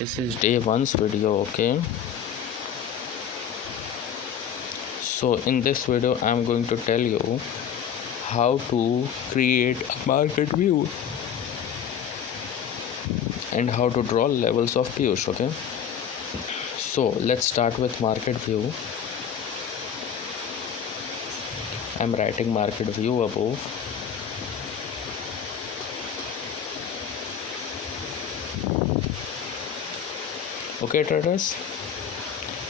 This is day one's video, okay? So in this video I'm going to tell you how to create a market view and how to draw levels of Piyush, okay? So let's start with market view. I'm writing market view above. Okay, traders,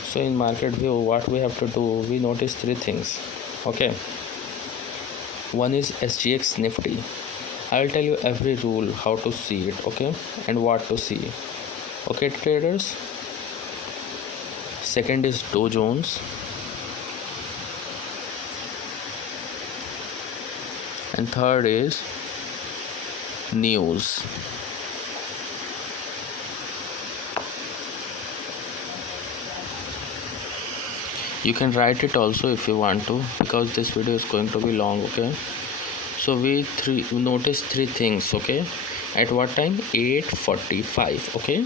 so in market view what we have to do, we notice three things. Okay, one is SGX Nifty. I will tell you every rule how to see it, okay, and what to see. Okay, traders. Second is Dow Jones, and third is news. You can write it also if you want to, because this video is going to be long, okay? So we notice three things, okay? At what time? 8:45, okay?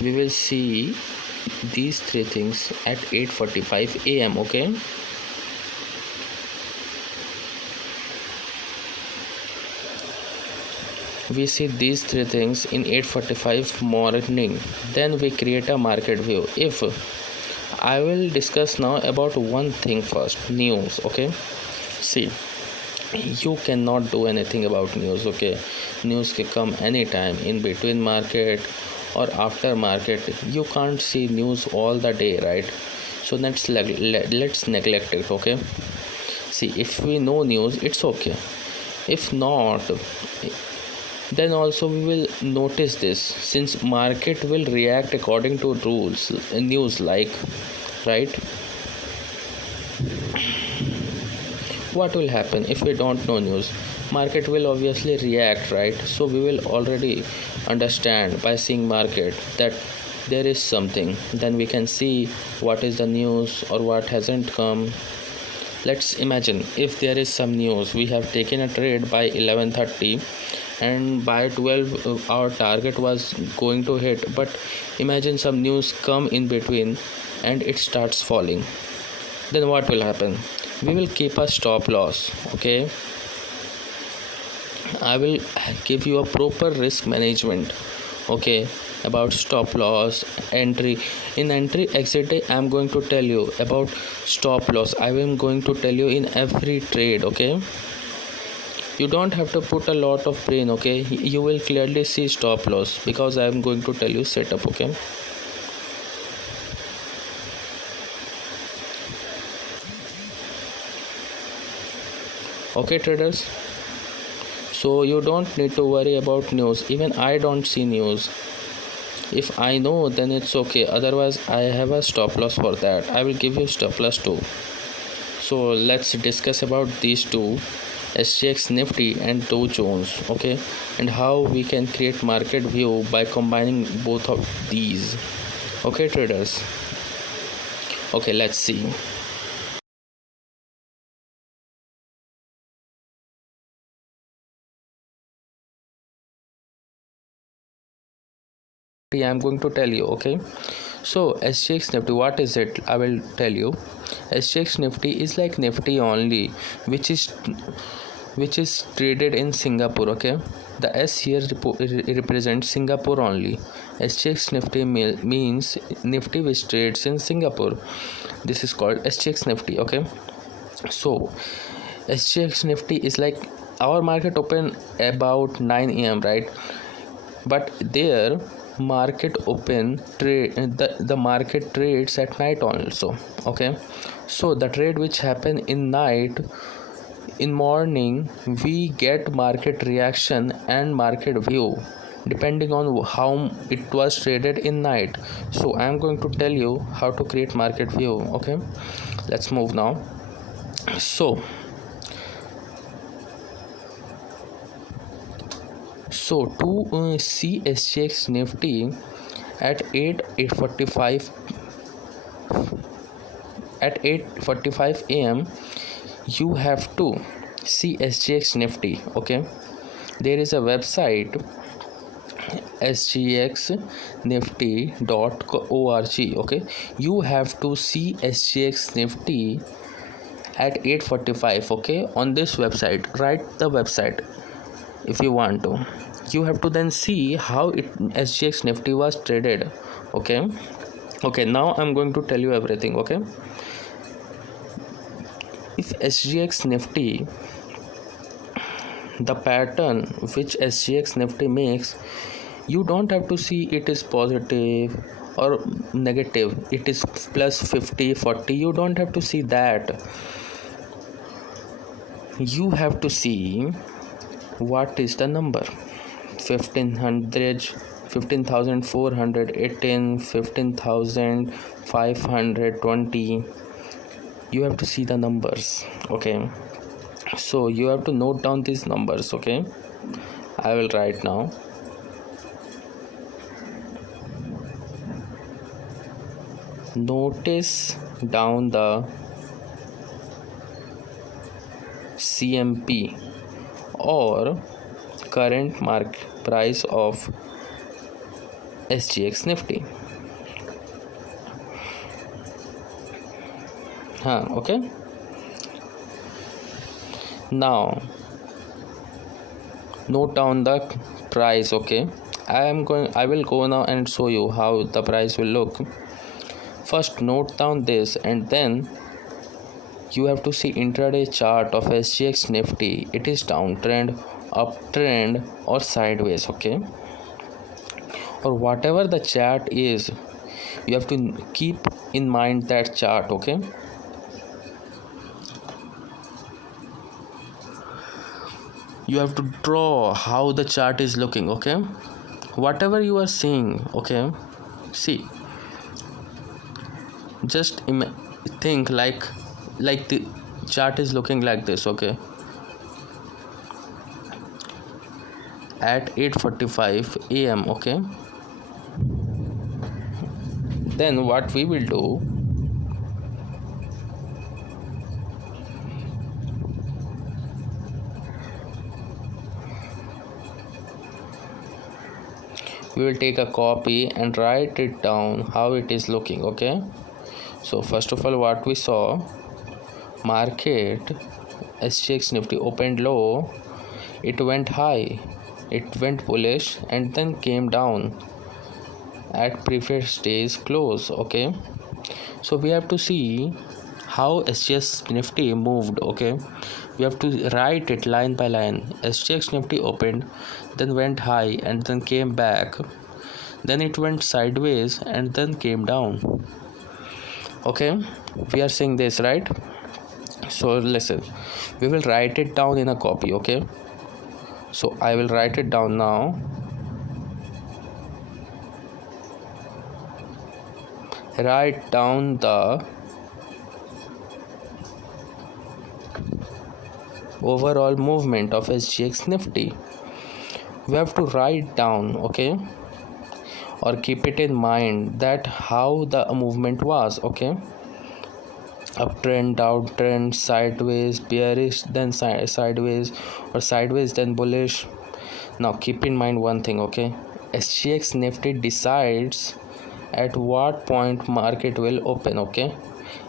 We will see these three things at 8:45 a.m., okay? We see these three things in 8:45 morning. Then we create a market view. If I will discuss now about one thing first, news, okay? See, you cannot do anything about news, okay? News can come anytime in between market or after market. You can't see news all the day, right? So let's neglect it, okay? See, if we know news, it's okay. If not, then also we will notice this, since market will react according to rules, news, like, right? What will happen if we don't know news? Market will obviously react, right? So we will already understand by seeing market that there is something. Then we can see what is the news or what hasn't come. Let's imagine if there is some news. We have taken a trade by 11:30 and by 12 our target was going to hit, but imagine some news come in between and it starts falling. Then what will happen? We will keep a stop loss, okay? I will give you a proper risk management, okay, about stop loss, entry. In entry exit day, I am going to tell you about stop loss. I am going to tell you in every trade, okay? You don't have to put a lot of brain, okay? You will clearly see stop loss because I am going to tell you setup, okay? Okay, traders, so you don't need to worry about news. Even I don't see news. If I know, then it's okay. Otherwise, I have a stop loss for that. I will give you stop loss too. So let's discuss about these two, SGX Nifty and Dow Jones, okay, and how we can create market view by combining both of these. Okay, traders. Okay, let's see. I'm going to tell you, okay? So SGX Nifty, what is it? I will tell you. SGX Nifty is like Nifty only, which is traded in Singapore, okay? The S here represents Singapore only. SGX Nifty means Nifty which trades in Singapore. This is called SGX Nifty, okay? So SGX Nifty is like our market open about 9 a.m., right? But there market open trade, the market trades at night also, okay? So the trade which happen in night, in morning we get market reaction and market view depending on how it was traded in night. So I am going to tell you how to create market view, okay? Let's move now. So to see SGX Nifty at 8:45 a.m. you have to see SGX Nifty, okay? There is a website sgxnifty.org. Okay, you have to see SGX Nifty at 8:45. Okay, on this website. Write the website if you want to. You have to then see how SGX Nifty was traded. Okay, now I'm going to tell you everything. Okay, if SGX Nifty, the pattern which SGX Nifty makes, you don't have to see it is positive or negative, it is plus 50 40. You don't have to see that. You have to see what is the number: 1500, 15,418, 15,520. You have to see the numbers. Okay, so you have to note down these numbers. Okay, I will write now. Notice down the CMP or current market price of SGX Nifty. Okay. Now note down the price. Okay, I will go now and show you how the price will look. First note down this, and then you have to see intraday chart of SGX Nifty. It is downtrend, uptrend, or sideways. Okay, or whatever the chart is, you have to keep in mind that chart. Okay, you have to draw how the chart is looking. Okay, whatever you are seeing. Okay, see, just think like the chart is looking like this. Okay, at 8:45 a.m. Okay, then what we will do, we will take a copy and write it down how it is looking. Okay, so first of all, what we saw, market SGX Nifty opened low, it went high, it went bullish, and then came down at previous day's close. Okay, so we have to see how SGX Nifty moved. Okay, we have to write it line by line. SGX Nifty opened, then went high, and then came back, then it went sideways and then came down. Okay, we are seeing this, right? So listen, we will write it down in a copy. Okay, so I will write it down now. Write down the overall movement of SGX Nifty. We have to write down. Okay, or keep it in mind that how the movement was. Okay, uptrend, downtrend, sideways, bearish, then sideways, or sideways then bullish. Now keep in mind one thing. Okay, SGX Nifty decides at what point market will open. Okay,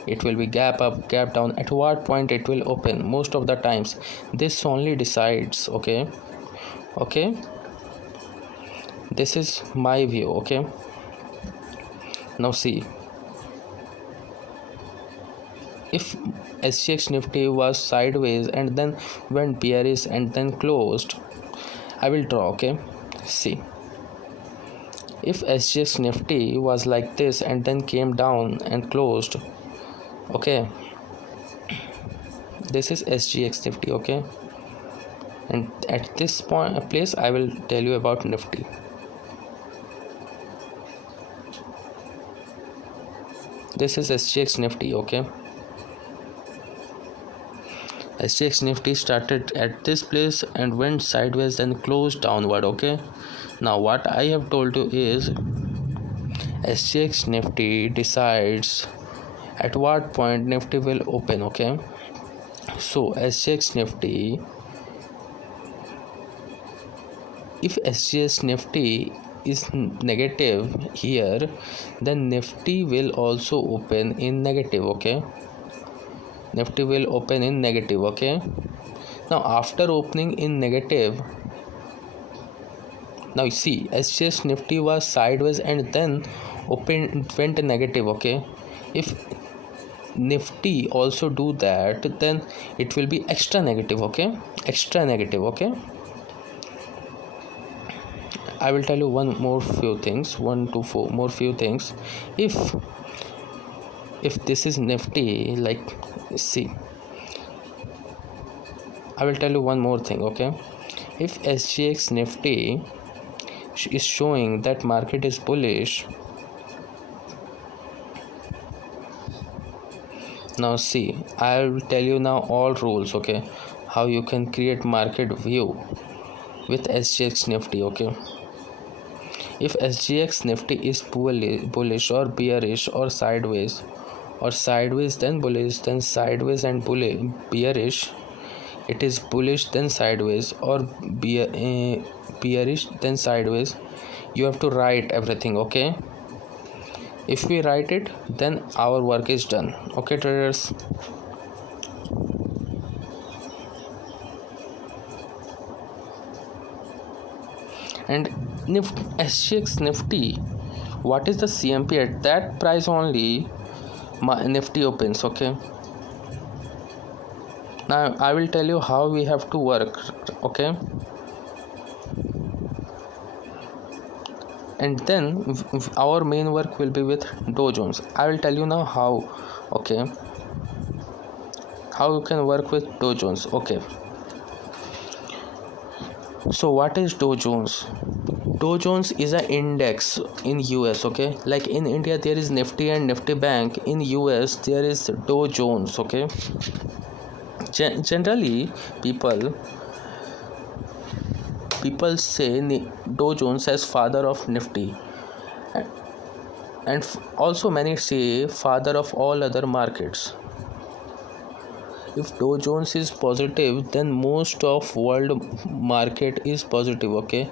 it will be gap up, gap down, at what point it will open. Most of the times this only decides. Okay, this is my view. Okay, now see, if SGX Nifty was sideways and then went bearish and then closed, I will draw. Okay, see, if SGX Nifty was like this and then came down and closed, okay, this is SGX Nifty. Okay, and at this place I will tell you about Nifty. This is SGX Nifty. Okay, SGX Nifty started at this place and went sideways and closed downward. Okay, now what I have told you is SGX Nifty decides at what point Nifty will open. Okay, so SGX Nifty, if SGX Nifty is negative here, then Nifty will also open in negative. Okay, Nifty will open in negative. Okay, now after opening in negative, now you see SGX Nifty was sideways and then went negative. Okay, if Nifty also do that, then it will be extra negative. Okay, extra negative. Okay, I will tell you one to four more few things. If this is Nifty, like, see, I will tell you one more thing. Okay, if SGX Nifty is showing that market is bullish, now see, I will tell you now all rules. Okay, how you can create market view with SGX Nifty. Okay, if SGX Nifty is bullish or bearish or sideways then bullish then sideways and bearish, it is bullish then sideways or bearish then sideways, you have to write everything. Okay, if we write it, then our work is done. Okay, traders. And SGX Nifty, what is the CMP? At that price only Nifty opens. Okay, now I will tell you how we have to work. Okay, and then our main work will be with Dow Jones. I will tell you now how. Okay, how you can work with Dow Jones. Okay, so what is Dow Jones? Dow Jones is an index in US. Okay, like in India there is Nifty and Nifty Bank, in US there is Dow Jones. Okay, generally people say Dow Jones as father of Nifty, and also many say father of all other markets. If Dow Jones is positive, then most of world market is positive. Okay,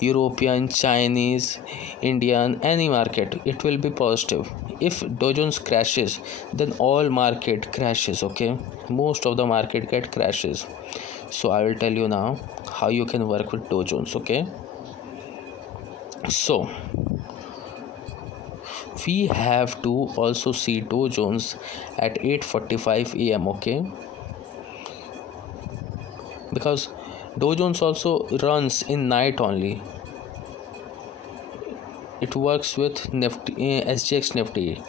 European, Chinese, Indian, any market, it will be positive. If Dow Jones crashes, then all market crashes. Okay, most of the market get crashes. So I will tell you now how you can work with Dow Jones. Okay, so we have to also see Dow Jones at 8:45 a.m. Okay, because Dow Jones also runs in night only. It works with Nifty, SGX Nifty.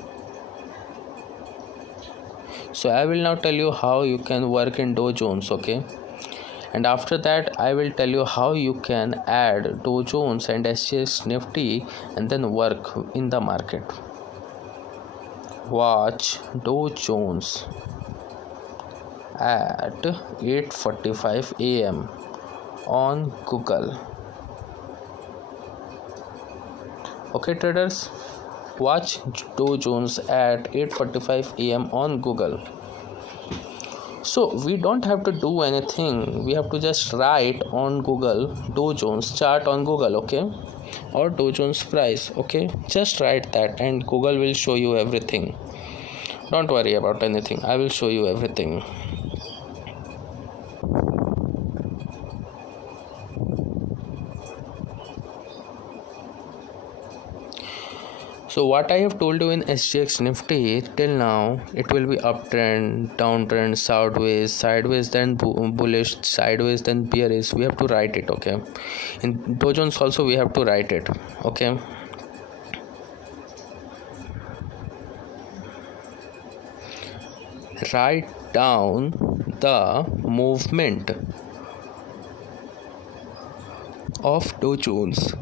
So I will now tell you how you can work in Dow Jones. Okay, and after that I will tell you how you can add Dow Jones and SGX Nifty and then work in the market. Watch Dow Jones at 8:45 a.m. on Google. Okay, traders, watch Dow Jones at 8:45 a.m. on Google. So we don't have to do anything. We have to just write on Google Dow Jones chart on Google. Okay, or Dow Jones price. Okay, just write that and Google will show you everything. Don't worry about anything. I will show you everything. So what I have told you in SGX Nifty till now, it will be uptrend, downtrend, sideways, then bullish, sideways, then bearish. We have to write it. Okay, in Dow Jones also we have to write it. Okay, write down the movement of Dow Jones.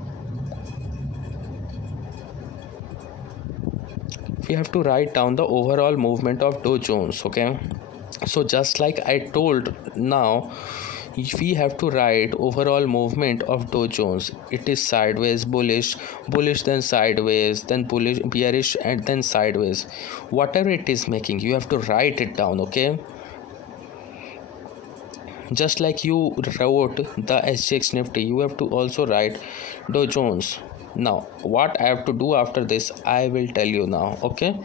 We have to write down the overall movement of Dow Jones. Okay, so just like I told now, we have to write overall movement of Dow Jones. It is sideways, bullish then sideways, then bullish, bearish, and then sideways. Whatever it is making, you have to write it down. Okay, just like you wrote the SGX Nifty, you have to also write Dow Jones. Now what I have to do after this, I will tell you now. Okay,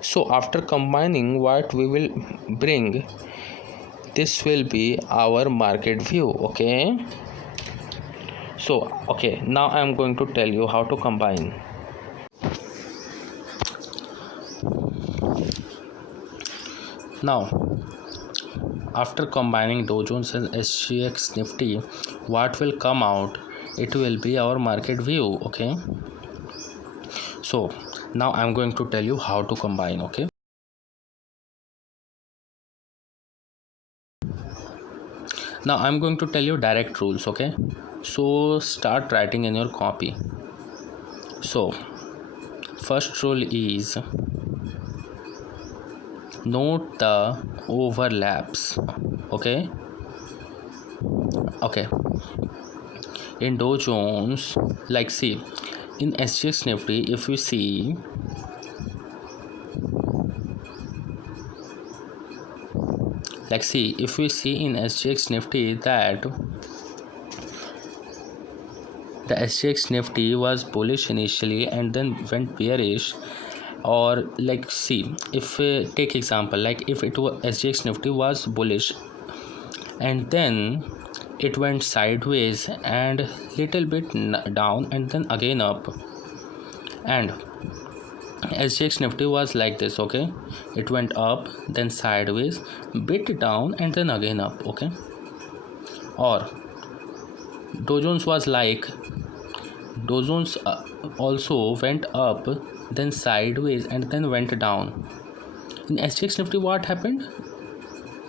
so after combining what we will bring, this will be our market view. Okay, so okay, now I am going to tell you how to combine. Now after combining Dow Jones and SGX Nifty, what will come out, it will be our market view. Okay, so now I'm going to tell you how to combine. Okay, now I'm going to tell you direct rules. Okay, so start writing in your copy. So first rule is note the overlaps. Okay, in Dow Jones, like see, in SGX Nifty, if you see, if we see in SGX Nifty that the SGX Nifty was bullish initially and then went bearish, or like see, if we take example, like if it was SGX Nifty was bullish and then it went sideways and little bit down and then again up, and SGX Nifty was like this. Okay, it went up, then sideways, bit down and then again up. Okay, or Dow Jones was like, Dow Jones also went up, then sideways and then went down. In SGX Nifty what happened,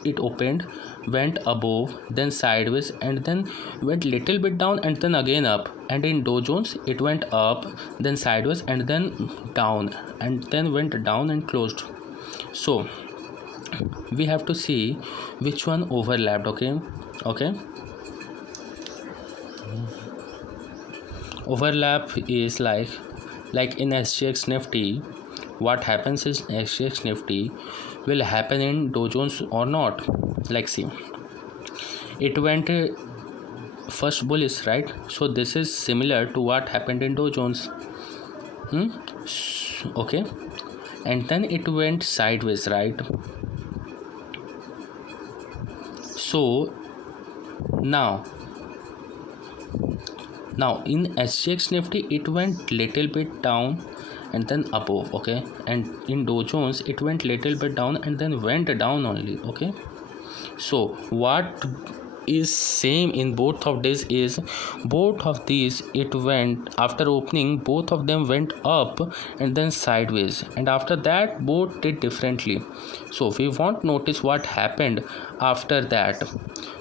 it opened, went above, then sideways and then went little bit down and then again up. And in Dow Jones it went up, then sideways and then down, and then went down and closed. So we have to see which one overlapped. Okay, overlap is like in SGX Nifty, what happens is SGX Nifty will happen in Dow Jones or not. Like see, it went first bullish, right? So this is similar to what happened in Dow Jones. Okay, and then it went sideways, right? So now in SGX Nifty it went little bit down and then above. Okay, and in Dow Jones it went little bit down and then went down only. Okay, so what is same in both of these is, both of these it went after opening, both of them went up and then sideways, and after that both did differently. So we won't notice what happened after that,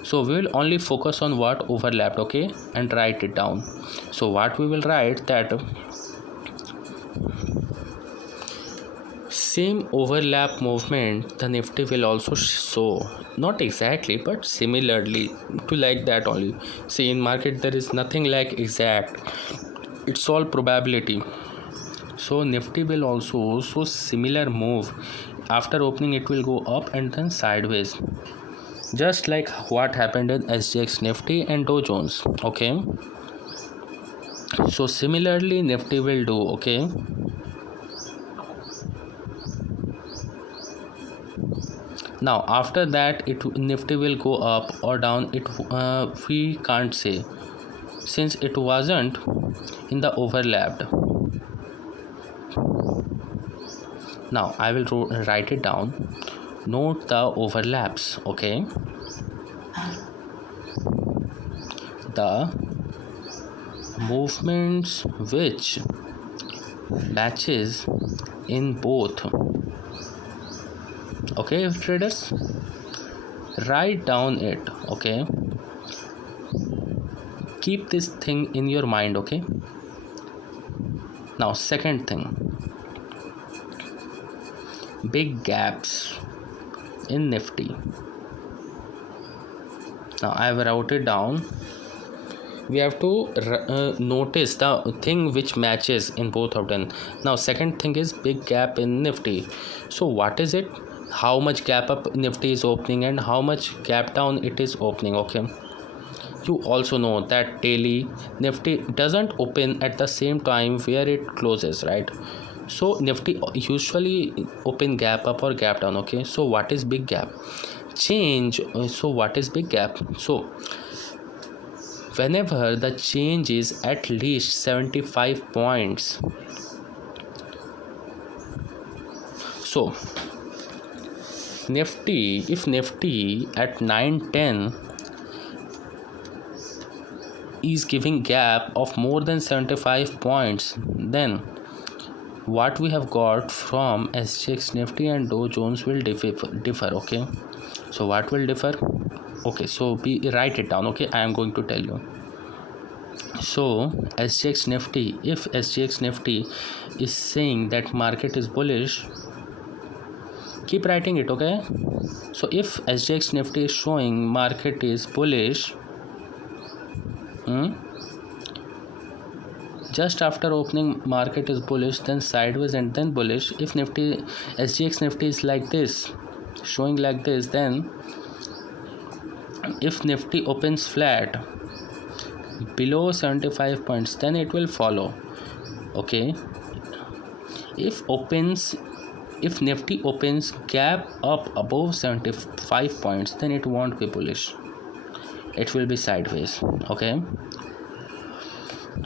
so we will only focus on what overlapped. Okay, and write it down. So what we will write, that same overlap movement the Nifty will also show, not exactly but similarly to like that only. See, in market there is nothing like exact, it's all probability. So Nifty will also show similar move, after opening it will go up and then sideways, just like what happened in SGX Nifty and Dow Jones. Okay, so similarly Nifty will do. Okay, now after that Nifty will go up or down, it we can't say, since it wasn't in the overlapped. Now I will write it down. Note the overlaps. Okay, the movements which matches in both. Okay, traders, write down it. Okay, keep this thing in your mind. Okay, now second thing, big gaps in Nifty. Now I have wrote it down. We have to notice the thing which matches in both of them. Now second thing is big gap in Nifty. So what is it? How much gap up Nifty is opening and how much gap down it is opening. Okay, you also know that daily Nifty doesn't open at the same time where it closes, right? So Nifty usually open gap up or gap down. Okay, so what is big gap change? So what is big gap? So whenever the change is at least 75 points, so Nifty, if Nifty at 910 is giving gap of more than 75 points, then what we have got from SGX Nifty and Dow Jones will differ. Okay, so what will differ? Okay, so write it down. Okay, I am going to tell you. So SGX Nifty, if SGX Nifty is saying that market is bullish, keep writing it. Okay, so if SGX Nifty is showing market is bullish, just after opening market is bullish, then sideways and then bullish. If Nifty, SGX Nifty is like this, showing like this, then if Nifty opens flat below 75 points, then it will follow. Okay, if Nifty opens gap up above 75 points, then it won't be bullish, it will be sideways. Okay,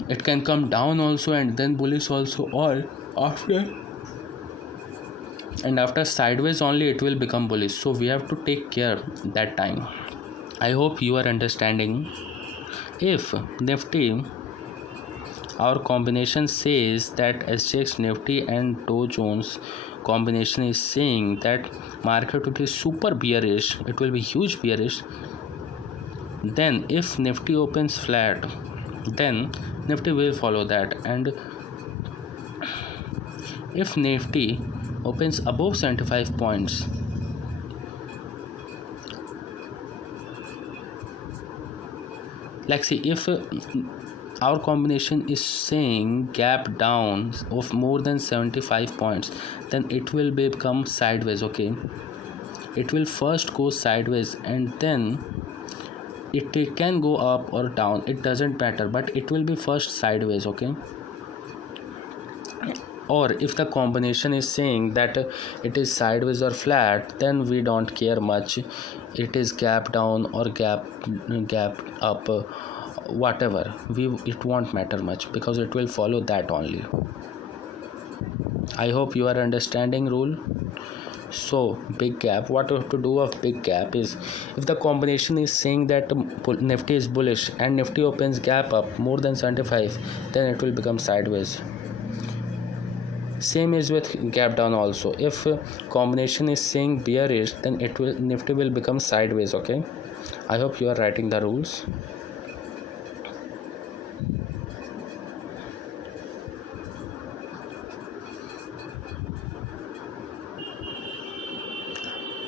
it can come down also and then bullish also, or after sideways only it will become bullish. So we have to take care that time. I hope you are understanding. If Nifty, our combination says that SGX Nifty and Dow Jones combination is saying that market will be super bearish, it will be huge bearish, then if Nifty opens flat, then Nifty will follow that. And if Nifty opens above 75 points, like see, if our combination is saying gap down of more than 75 points, then it will become sideways. Okay, it will first go sideways and then it can go up or down, it doesn't matter, but it will be first sideways. Okay, or if the combination is saying that it is sideways or flat, then we don't care much, it is gap down or gap up, whatever, it won't matter much, because it will follow that only. I hope you are understanding rule. So big gap, what we have to do of big gap is, if the combination is saying that Nifty is bullish and Nifty opens gap up more than 75, then it will become sideways. Same is with gap down also. If combination is saying bearish, then Nifty will become sideways. Okay, I hope you are writing the rules.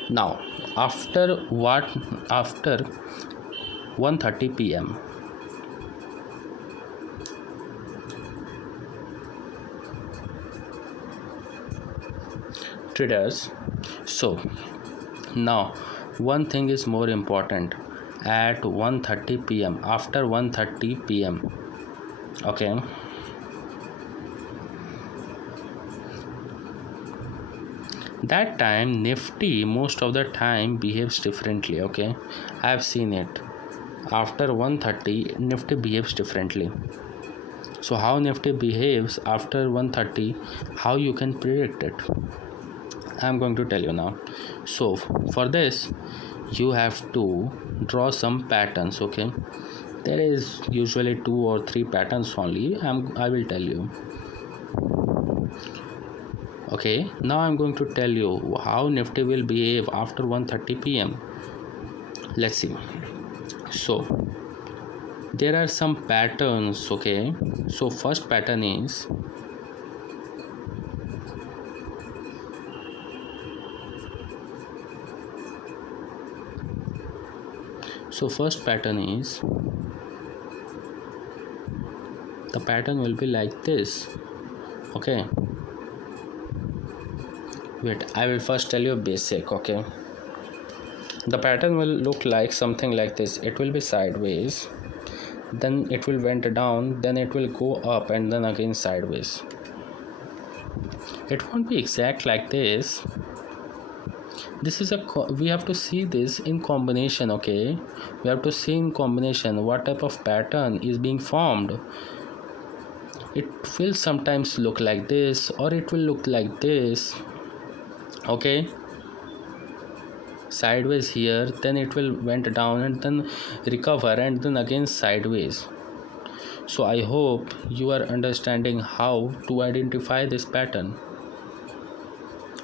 Now after 1:30 p.m. traders, so now one thing is more important. At 1:30 p.m. after 1:30 p.m. okay, that time Nifty most of the time behaves differently. Okay, I have seen it. After 1:30 Nifty behaves differently. So how Nifty behaves after 1:30, how you can predict it, I am going to tell you now. So for this you have to draw some patterns. Okay, there is usually 2 or 3 patterns only. I will tell you. Okay, now I'm going to tell you how Nifty will behave after 1:30 p.m. Let's see. So there are some patterns. Okay, so first pattern is, the pattern will be like this. Okay, wait, I will first tell you basic. Okay, the pattern will look like something like this. It will be sideways, then it will went down, then it will go up, and then again sideways. It won't be exact like this. This is we have to see this in combination. Okay, we have to see in combination what type of pattern is being formed. It will sometimes look like this, or it will look like this. Okay, sideways here, then it will went down and then recover, and then again sideways. So I hope you are understanding how to identify this pattern.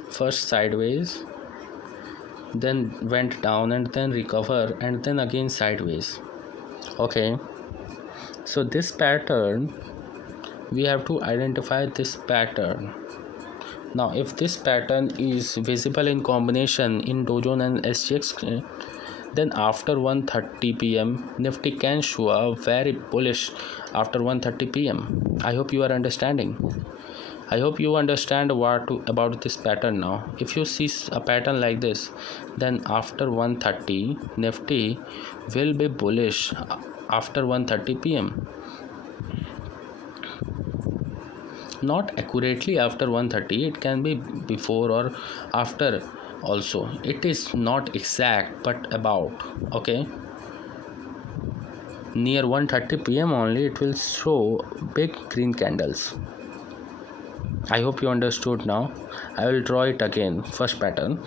First sideways, then went down and then recover, and then again sideways. Okay, so this pattern, we have to identify this pattern. Now if this pattern is visible in combination in Dow Jones and SGX, then after 1:30 p.m. Nifty can show a very bullish after 1:30 p.m. I hope you are understanding. I hope you understand about this pattern now. If you see a pattern like this, then after 1:30 Nifty will be bullish after 1:30 p.m. Not accurately after 1:30, it can be before or after also. It is not exact but about. Okay, near 1:30 p.m. only it will show big green candles. I hope you understood now. I will draw it again. First pattern,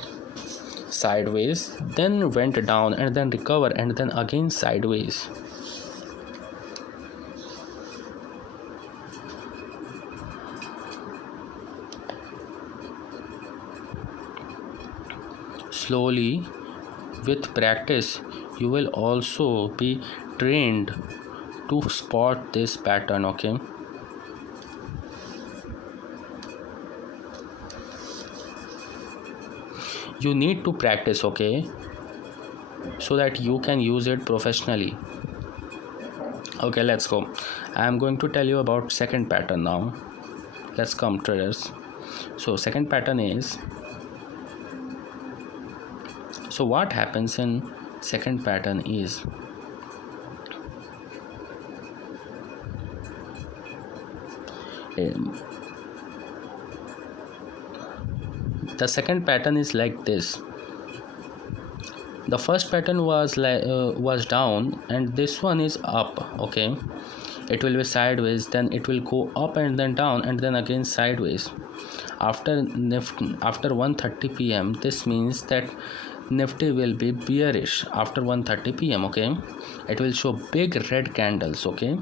sideways, then went down and then recover, and then again sideways. Slowly, with practice, you will also be trained to spot this pattern. Okay, you need to practice, okay, so that you can use it professionally. Okay, let's go. I am going to tell you about second pattern now. Let's come, traders. So second pattern is, so what happens in second pattern is, the second pattern is like this. The first pattern was down, and this one is up. Okay, it will be sideways, then it will go up and then down, and then again sideways. After 1:30 p.m. this means that Nifty will be bearish after 1:30 p.m. Okay, it will show big red candles. Okay,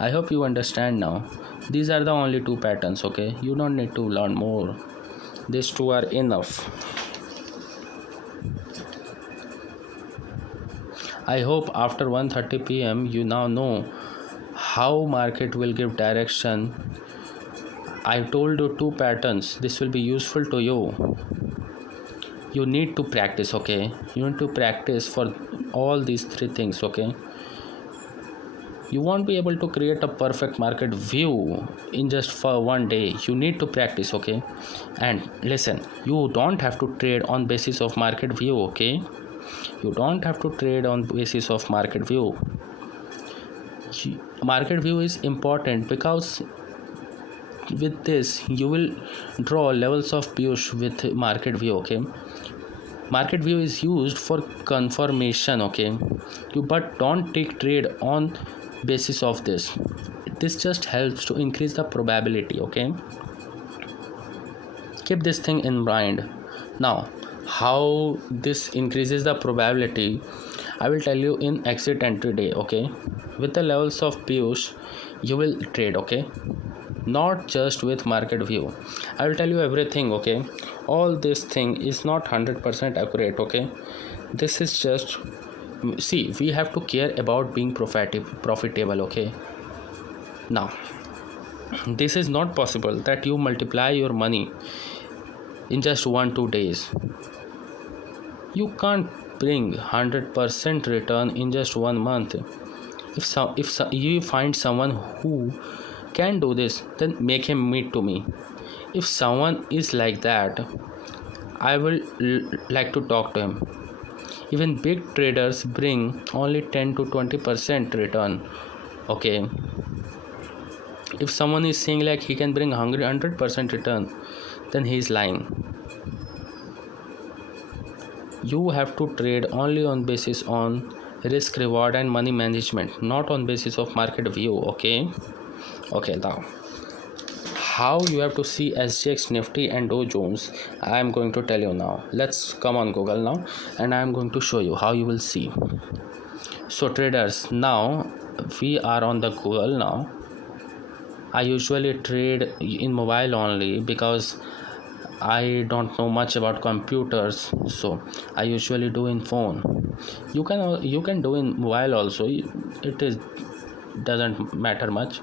I hope you understand now. These are the only two patterns. Okay, you don't need to learn more. These two are enough. I hope after 1:30 p.m. you now know how market will give direction. I told you two patterns. This will be useful to you. You need to practice. Okay, you need to practice for all these three things. Okay, you won't be able to create a perfect market view in just for one day. You need to practice. Okay, and listen, you don't have to trade on basis of market view. Okay, you don't have to trade on basis of market view. Market view is important because with this you will draw levels of Piyush with market view. Okay, market view is used for confirmation. Okay, but don't take trade on basis of this. This just helps to increase the probability. Okay, keep this thing in mind. Now how this increases the probability, I will tell you in exit entry day. Okay, with the levels of Piyush you will trade. Okay, not just with market view. I will tell you everything. Okay, all this thing is not 100% accurate. Okay, this is just, see, we have to care about being profitable. Okay, now this is not possible that you multiply your money in just 1-2 days. You can't bring 100% return in just 1 month. If you find someone who can do this, then make him meet to me. If someone is like that, I will like to talk to him. Even big traders bring only 10 to 20% return. Okay, if someone is saying like he can bring 100% return, then he is lying. You have to trade only on basis on risk reward and money management, not on basis of market view. Okay, now how you have to see SGX, Nifty and Dow Jones, I am going to tell you now. Let's come on Google now, and I am going to show you how you will see. So traders, now we are on the Google now. I usually trade in mobile only because I don't know much about computers, so I usually do in phone. You can do in mobile also. It is doesn't matter much.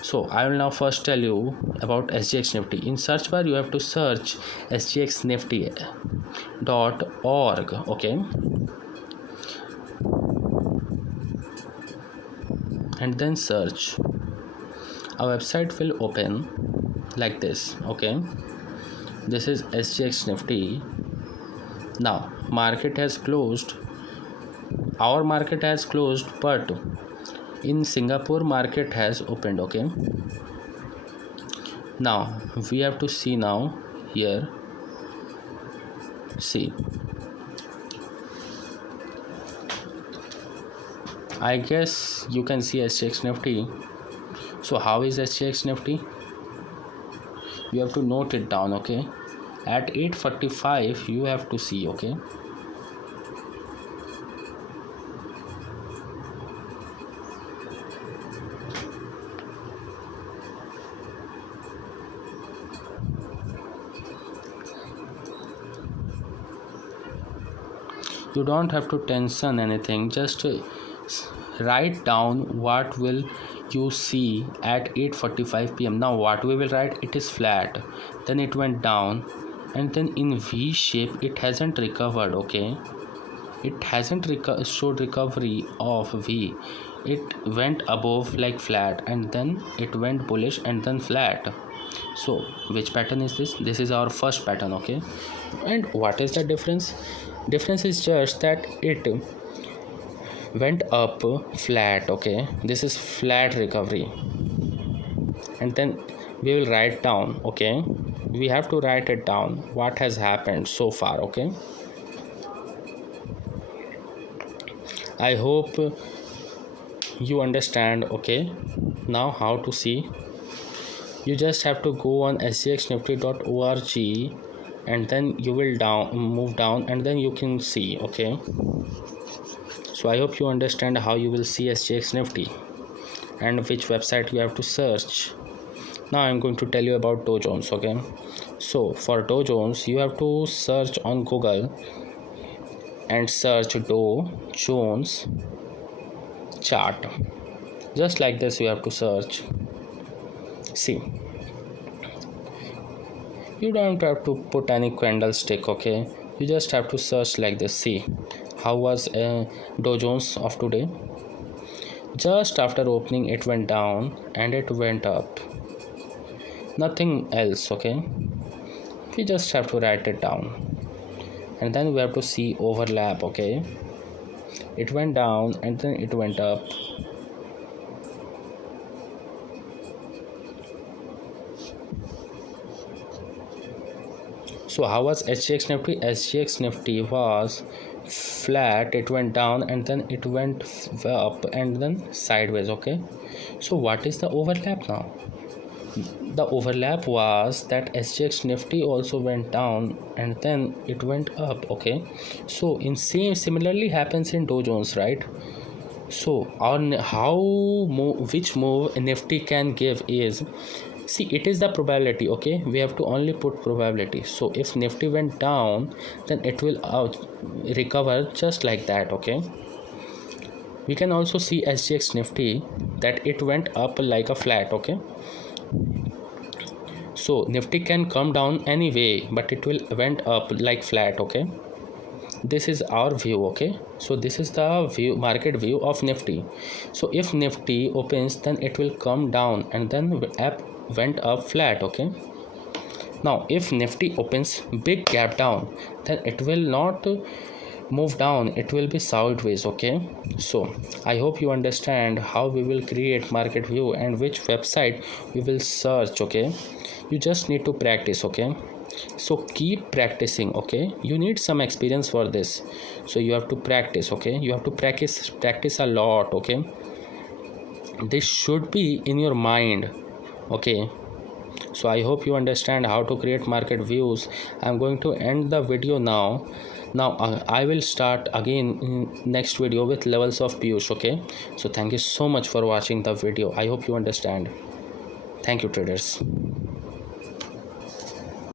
So I will now first tell you about SGX Nifty. In search bar you have to search sgxnifty.org. Okay, and then search. A website will open like this. Okay, this is SGX Nifty. Now market has closed. Our market has closed, but in Singapore market has opened. Okay, now we have to see now here. See, I guess you can see SGX Nifty. So how is SGX Nifty? You have to note it down. Okay, at 8:45 you have to see. Okay, you don't have to tension anything, just write down what will you see at 8:45 p.m. Now what we will write, it is flat, then it went down, and then in V shape it hasn't recovered. Okay, it hasn't showed recovery of V. It went above like flat, and then it went bullish and then flat. So which pattern is this? This is our first pattern. Okay, and what is the difference? Difference is just that it went up flat. Okay, this is flat recovery, and then we will write down. Okay, we have to write it down what has happened so far. Okay, I hope you understand. Okay, now how to see? You just have to go on sgxnifty.org, and then you will move down, and then you can see. Okay, so I hope you understand how you will see SGX Nifty and which website you have to search. Now I'm going to tell you about Dow Jones. Okay, so for Dow Jones you have to search on Google and search Dow Jones chart. Just like this you have to search. See, you don't have to put any candlestick. Okay, you just have to search like this. See, how was Dow Jones of today? Just after opening it went down and it went up, nothing else. Okay, we just have to write it down, and then we have to see overlap. Okay, it went down and then it went up. So how was SGX Nifty? SGX Nifty was flat, it went down and then it went up and then sideways. Okay, so what is the overlap now? The overlap was that SGX Nifty also went down and then it went up. Okay, so similarly happens in Dow Jones, right? So which move Nifty can give is, see, it is the probability. Okay, we have to only put probability. So if Nifty went down, then it will recover just like that. Okay, we can also see SGX Nifty that it went up like a flat. Okay, so Nifty can come down anyway, but it will went up like flat. Okay, this is our view. Okay, so this is the market view of Nifty. So if Nifty opens, then it will come down and then went up flat. Okay, now if Nifty opens big gap down, then it will not move down, it will be sideways. Okay, so I hope you understand how we will create market view and which website we will search. Okay, you just need to practice. Okay, so keep practicing. Okay, you need some experience for this, so you have to practice. Okay, you have to practice a lot. Okay, this should be in your mind. Okay, so I hope you understand how to create market views. I'm going to end the video now. I will start again in next video with levels of Piyush. Okay, so thank you so much for watching the video. I hope you understand. Thank you, traders.